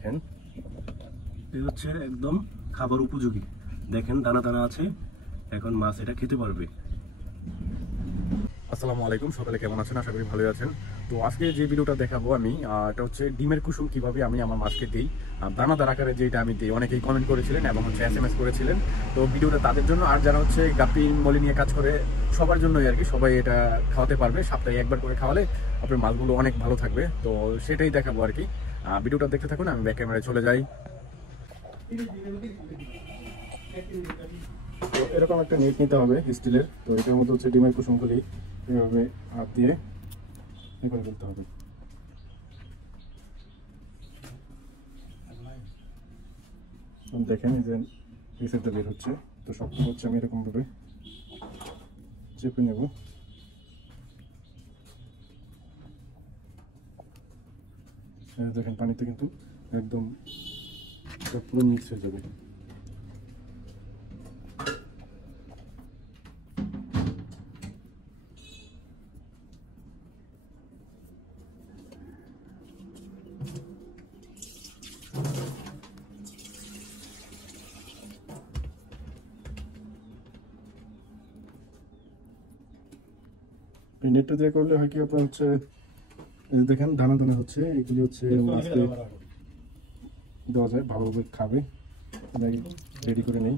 দেখেন। এই হচ্ছে একদম খাবার উপযোগী। দেখেন, দানা দানা আছে। এখন মাছ এটা খেতে পারবে। আসসালামু আলাইকুম, সকালে কেমন আছেন? আশা করি ভালোই আছেন। তো আজকে যে ভিডিওটা দেখাবো আমি এটা হচ্ছে ডিমের কুসুম। কীভাবে আমি আমার মাছকে দিই দানাদার আকারে যেটা আমি দিই, অনেকেই কমেন্ট করেছিলেন এবং হচ্ছে এস এম এস করেছিলেন। তো ভিডিওটা তাদের জন্য, আর যারা হচ্ছে গাপি মলি নিয়ে কাজ করে, সবার জন্যই আর কি, সবাই এটা খাওয়াতে পারবে। সপ্তাহে একবার করে খাওয়ালে আপনার মাছগুলো অনেক ভালো থাকবে। তো সেটাই দেখাবো আর কি। ভিডিওটা দেখতে থাকুন, আমি ব্যাক ক্যামেরায় চলে যাই। তো এরকম একটা নেট নিতে হবে স্টিলের তো এটার মধ্যে হচ্ছে ডিমের কুসুমগুলি এভাবে হাত দিয়ে এখানে ফেলতে হবে। দেখেন যে রিসেটটা বের হচ্ছে। তো সবটা হচ্ছে আমি এরকম ভাবে চেপে নেব। দেখেন, পানিতে কিন্তু একদম পুরো মিক্স হয়ে যাবে। নেটটা দিয়ে করলে হয় কি আপনার হচ্ছে দেখেন দানা দানা হচ্ছে এগুলি হচ্ছে মাছকে দেওয়া যায় ভালোভাবে খাবে। রেডি করে নেই।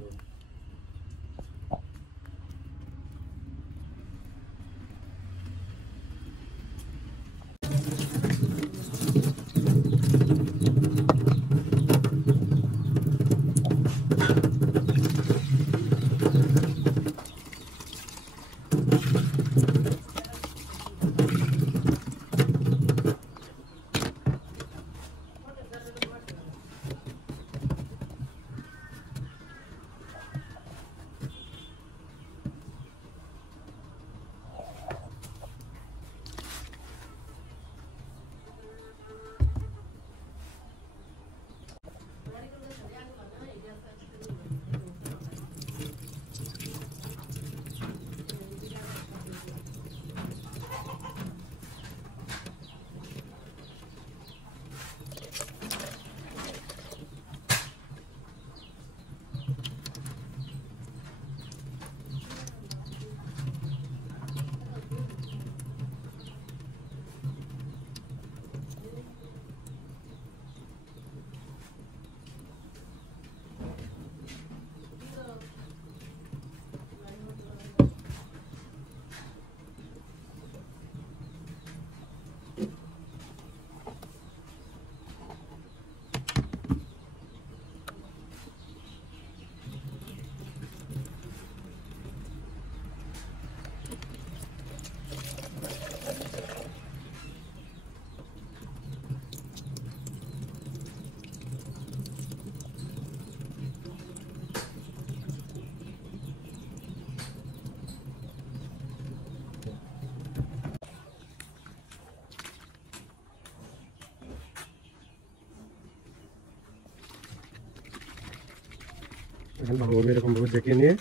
এখন ভালোভাবে এরকমভাবে দেখে নিয়ে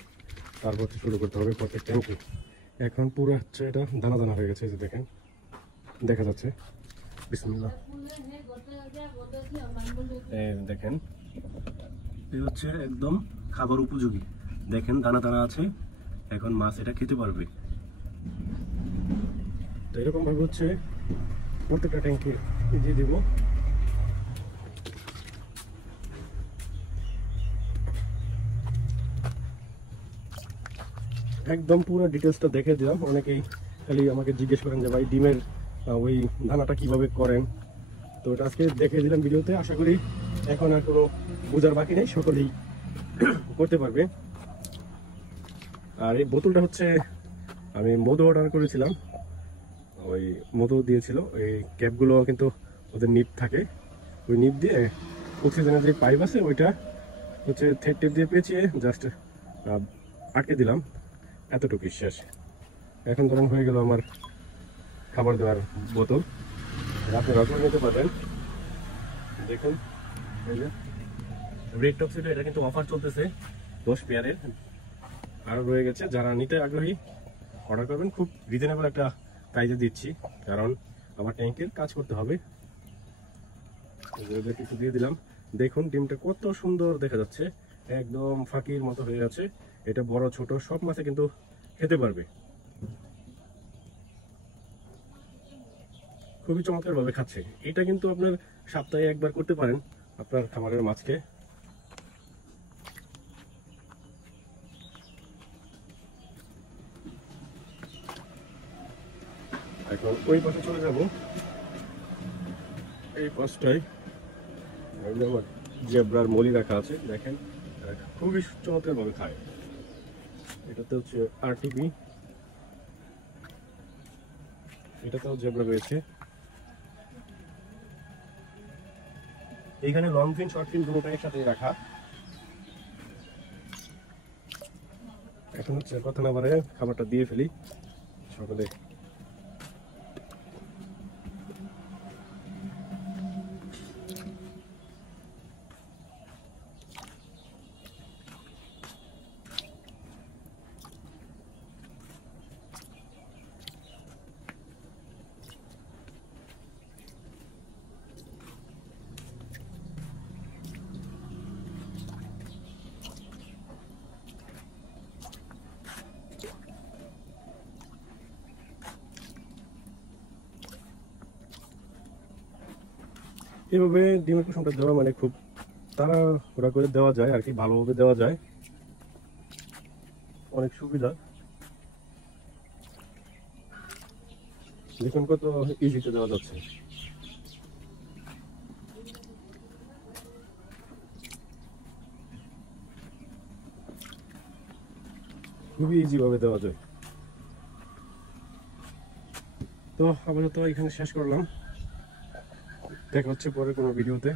তারপর শুরু করতে হবে প্রত্যেক ট্যাঙ্কি এখন পুরো হচ্ছে এটা দানা দানা হয়ে গেছে যে দেখেন। দেখা যাচ্ছে। বিসমিল্লাহ। দেখেন। এই হচ্ছে একদম খাবার উপযোগী। দেখেন দানা দানা আছে, এখন মাছ এটা খেতে পারবে। তো এরকম ভাবে হচ্ছে প্রত্যেকটা ট্যাঙ্কি দিয়ে দিব। একদম পুরো ডিটেলসটা দেখে দিলাম। অনেকেই খালি আমাকে জিজ্ঞেস করেন যে, ভাই, ডিমের ওই দানাটা কীভাবে করেন? তো এটা আজকে দেখে দিলাম ভিডিওতে। আশা করি এখন আর কোনো বোঝার বাকি নেই। সকলেই করতে পারবে। আর এই বোতলটা হচ্ছে, আমি মধু অর্ডার করেছিলাম। ওই মধু দিয়েছিল। ওই ক্যাপগুলো কিন্তু ওদের নিপ থাকে। ওই নিপ দিয়ে অক্সিজেনের যে পাইপ আছে, ওইটা হচ্ছে থেট দিয়ে পেঁচিয়ে জাস্ট আটকে দিলাম। এতটুকু শেষ এখন ধরেন হয়ে গেল আমার খাবার দেওয়ার বোতল। আপনারা করে নিতে পারেন দেখুন রেড টক্সিডো এটা কিন্তু অফার চলতেছে দশ পেয়ারের। আরও রয়ে গেছে, যারা নিতে আগ্রহী, অর্ডার করবেন। খুব রিজনেবল একটা প্রাইজে দিচ্ছি, কারণ আমার ট্যাঙ্কের কাজ করতে হবে। কিছু দিয়ে দিলাম। দেখুন, ডিমটা কত সুন্দর দেখা যাচ্ছে। একদম ফাঁকির মতো হয়ে আছে। এটা বড়, ছোট, সব মাছে কিন্তু খেতে পারবে। খুবই চমৎকার ভাবে খাচ্ছে। এটা কিন্তু আপনার সপ্তাহে একবার করতে পারেন আপনার খামারের মাছকে। এখন ওই পাশে চলে যাব। এই পাশটায় জেব্রার মলি রাখা আছে, দেখেন। খুবই চমৎকার ভাবে খায়। এটাতে হচ্ছে আর আরটিপি এটাতেও জেব্রা রয়েছে। এখানে লং ফিন শর্ট ফিন দুটোটা একসাথে রাখা। এখন হচ্ছে কথা না বারে খাবারটা দিয়ে ফেলি। সকালে এভাবে ডিমের কুসুমটা দেওয়া মানে খুব তাড়াহুড়া করে দেওয়া যায়, আর কি ভালোভাবে দেওয়া যায়। অনেক সুবিধা। দেখুন কত ইজিতে দেওয়া যাচ্ছে। খুবই ইজি ভাবে দেওয়া যায়। তো আপাতত এখানে শেষ করলাম। দেখা হচ্ছে পরে কোনো ভিডিওতে।